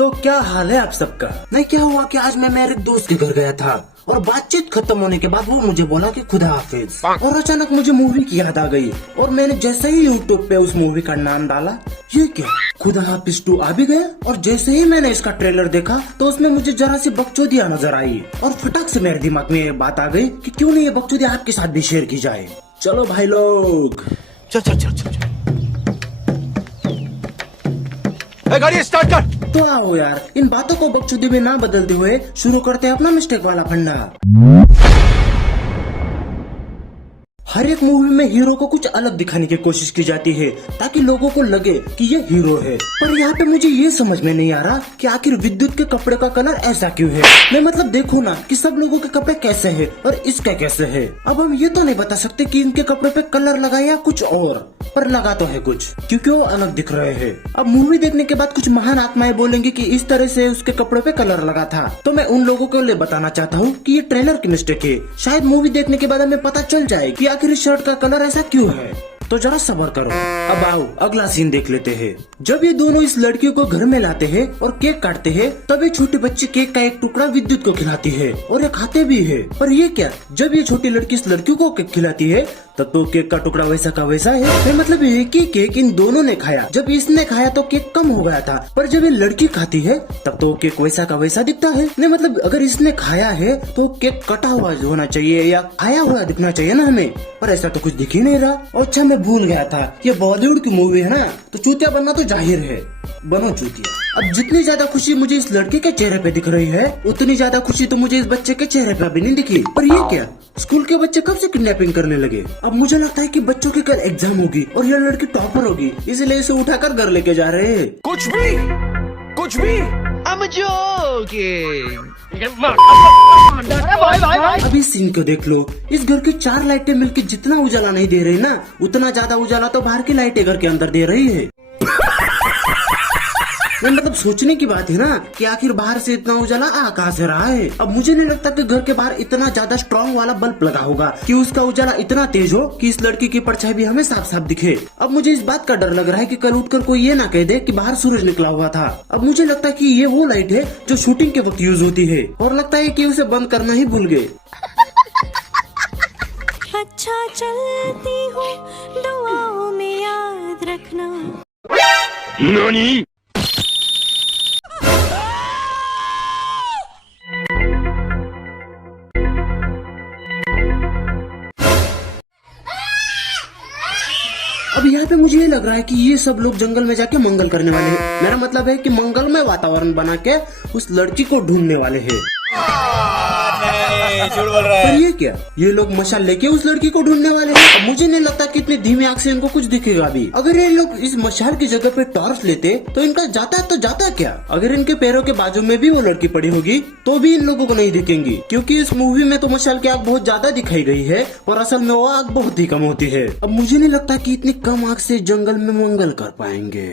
तो क्या हाल है आप सबका। नहीं, क्या हुआ कि आज मैं मेरे दोस्त के घर गया था और बातचीत खत्म होने के बाद वो मुझे बोला कि खुदा हाफिज, और अचानक मुझे मूवी की याद आ गई और मैंने जैसे ही यूट्यूब पे उस मूवी का नाम डाला, ये क्या खुदा हाफिज 2 आ भी गया। और जैसे ही मैंने इसका ट्रेलर देखा तो उसमें मुझे जरा सी बकचोदियां नजर आई और फटाक से मेरे दिमाग में ये बात आ गई कि क्यों नहीं ये बकचोदी आपके साथ भी शेयर की जाए। चलो भाई लोग, चल चल चल चल गाड़ी स्टार्ट कर। तो आओ यार, इन बातों को बकचोदी में ना बदलते हुए शुरू करते हैं अपना मिस्टेक वाला फंडा। हर एक मूवी में हीरो को कुछ अलग दिखाने की कोशिश की जाती है ताकि लोगों को लगे कि ये हीरो है। पर यहाँ पे मुझे ये समझ में नहीं आ रहा कि आखिर विद्युत के कपड़े का कलर ऐसा क्यों है। मैं मतलब देखो ना कि सब लोगों के कपड़े कैसे हैं और इसका कैसे है। अब हम ये तो नहीं बता सकते कि इनके कपड़े पे कलर लगा या कुछ और, पर लगा तो है कुछ, क्योंकि वो अलग दिख रहे हैं। अब मूवी देखने के बाद कुछ महान आत्माएं बोलेंगी कि इस तरह से उसके कपड़े पे कलर लगा था, तो मैं उन लोगों को लिए बताना चाहता हूँ कि ये ट्रेलर की मिस्टेक है। शायद मूवी देखने के बाद हमें पता चल जाए कि आखिर इस शर्ट का कलर ऐसा क्यों है। तो जरा सब्र करो। अब आओ अगला सीन देख लेते हैं। जब ये दोनों इस लड़की को घर में लाते हैं और केक काटते हैं, तब ये छोटे बच्चे केक का एक टुकड़ा विद्युत को खिलाती है और ये खाते भी है। पर ये क्या, जब ये छोटी लड़की इस लड़की को केक खिलाती है तब तो केक का टुकड़ा वैसा का वैसा है। मतलब ये कि केक इन दोनों ने खाया, जब इसने खाया तो केक कम हो गया था, पर जब ये लड़की खाती है तब तो केक वैसा का वैसा दिखता है। नहीं मतलब अगर इसने खाया है तो केक कटा हुआ होना चाहिए या खाया हुआ दिखना चाहिए ना हमें, पर ऐसा तो कुछ दिख ही नहीं रहा। और अच्छा मैं भूल गया था, ये बॉलीवुड की मूवी है ना, तो चूतिया बनना तो जाहिर है, बनो चूतिया। अब जितनी ज्यादा खुशी मुझे इस लड़के के चेहरे पे दिख रही है, उतनी ज्यादा खुशी तो मुझे इस बच्चे के चेहरे पे भी नहीं दिखी। पर ये क्या, स्कूल के बच्चे कब से किडनैपिंग करने लगे। अब मुझे लगता है कि बच्चों की कल एग्जाम होगी और यह लड़की टॉपर होगी, इसलिए इसे उठाकर घर लेके जा रहे हैं। कुछ भी I'm joking. अब इस सीन को देख लो, इस घर की 4 लाइटें मिलकर जितना उजाला नहीं दे रही ना, उतना ज्यादा उजाला तो बाहर की लाइटें घर के अंदर दे रही है। मतलब सोचने की बात है ना कि आखिर बाहर से इतना उजाला आ कहाँ से रहा है। अब मुझे नहीं लगता कि घर के बाहर इतना ज्यादा स्ट्रॉन्ग वाला बल्ब लगा होगा कि उसका उजाला इतना तेज हो कि इस लड़की की परछाई भी हमें साफ साफ दिखे। अब मुझे इस बात का डर लग रहा है कि कल उठकर कोई ये ना कह दे कि बाहर सूरज निकला हुआ था। अब मुझे लगता है कि ये वो लाइट है जो शूटिंग के वक्त यूज होती है, और लगता है कि उसे बंद करना ही भूल गए। अच्छा चलती हूँ, दुआओं में याद रखना। नानी? अब यहाँ पे मुझे ये लग रहा है कि ये सब लोग जंगल में जाके मंगल करने वाले हैं। मेरा मतलब है कि मंगलमय वातावरण बना के उस लड़की को ढूंढने वाले हैं। झूठ बोल रहा पर है। ये क्या, ये लोग मशाल लेके उस लड़की को ढूंढने वाले हैं। अब मुझे नहीं लगता कि इतनी धीमी आंख से इनको कुछ दिखेगा भी। अगर ये लोग इस मशाल की जगह पे टॉर्च लेते तो इनका जाता क्या। अगर इनके पैरों के बाजू में भी वो लड़की पड़ी होगी तो भी इन लोगों को नहीं दिखेंगी, क्योंकि इस मूवी में तो मशाल की आग बहुत ज्यादा दिखाई गई है और असल में वो आग बहुत ही कम होती है। अब मुझे नहीं लगता कि इतनी कम आग से जंगल में मंगल कर पाएंगे।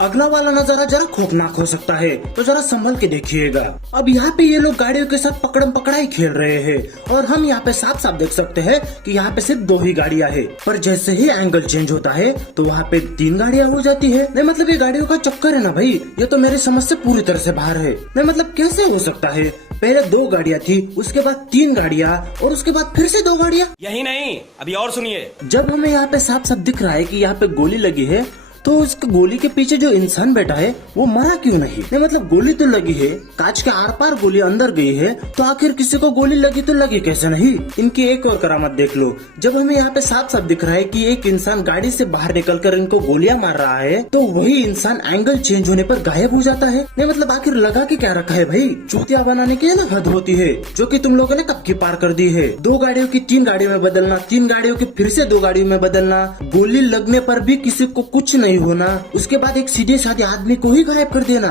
अगला वाला नजारा जरा खौफनाक हो सकता है, तो जरा संभल के देखिएगा। अब यहाँ पे ये लोग गाड़ियों के साथ पकड़म पकड़ाई खेल रहे हैं और हम यहाँ पे साफ साफ देख सकते हैं कि यहाँ पे सिर्फ 2 ही गाड़ियाँ हैं, पर जैसे ही एंगल चेंज होता है तो वहाँ पे 3 गाड़ियाँ हो जाती है। नहीं मतलब ये गाड़ियों का चक्कर है ना भाई, ये तो मेरी समझ से पूरी तरह से बाहर है। नहीं मतलब कैसे हो सकता है, पहले 2 गाड़ियाँ थी, उसके बाद 3 गाड़ियाँ और उसके बाद फिर से 2 गाड़ियाँ। यही नहीं, अभी और सुनिए। जब हमें यहाँ पे साफ साफ दिख रहा है कि यहाँ पे गोली लगी है, तो उस गोली के पीछे जो इंसान बैठा है वो मरा क्यों नहीं। मतलब गोली तो लगी है, कांच के आर पार गोली अंदर गई है, तो आखिर किसी को गोली लगी तो लगी कैसे नहीं। इनकी एक और करामत देख लो, जब हमें यहाँ पे साफ साफ दिख रहा है कि एक इंसान गाड़ी से बाहर निकलकर इनको गोलियां मार रहा है, तो वही इंसान एंगल चेंज होने पर गायब हो जाता है। नहीं मतलब आखिर लगा के क्या रखा है भाई, चूतिया बनाने की ना हद होती है, जो कि तुम लोगों ने कब की पार कर दी है। 2 गाड़ियों की 3 गाड़ियों में बदलना, 3 गाड़ियों की फिर से 2 गाड़ियों में बदलना, गोली लगने पर भी किसी को कुछ नहीं होना, उसके बाद एक सीधे साधे आदमी को ही गायब कर देना।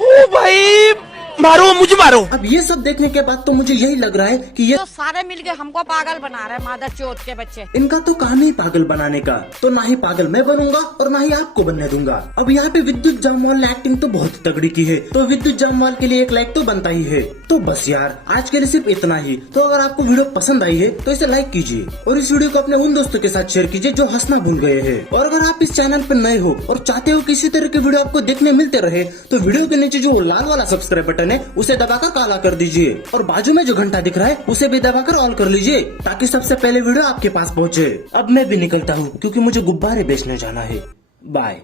ओ भाई मारो मुझे मारो। अब ये सब देखने के बाद तो मुझे यही लग रहा है कि ये तो सारे मिलके हमको पागल बना रहे हैं मादर चोत के बच्चे। इनका तो काम ही पागल बनाने का, तो ना ही पागल मैं बनूंगा और ना ही आपको बनने दूंगा। अब यहाँ पे विद्युत जामवाल ने एक्टिंग तो बहुत तगड़ी की है, तो विद्युत जामवाल के लिए 1 लाइक तो बनता ही है। तो बस यार आज के लिए सिर्फ इतना ही। तो अगर आपको वीडियो पसंद आई है तो इसे लाइक कीजिए और इस वीडियो को अपने उन दोस्तों के साथ शेयर कीजिए जो हंसना भूल गए हैं। और अगर आप इस चैनल पर नए हो और चाहते हो किसी तरह के वीडियो आपको देखने मिलते रहे तो वीडियो के नीचे जो लाल वाला सब्सक्राइब बटन है उसे दबाकर काला कर दीजिए और बाजू में जो घंटा दिख रहा है उसे भी दबाकर ऑल कर लीजिए ताकि सबसे पहले वीडियो आपके पास पहुंचे। अब मैं भी निकलता हूँ क्योंकि मुझे गुब्बारे बेचने जाना है। बाय।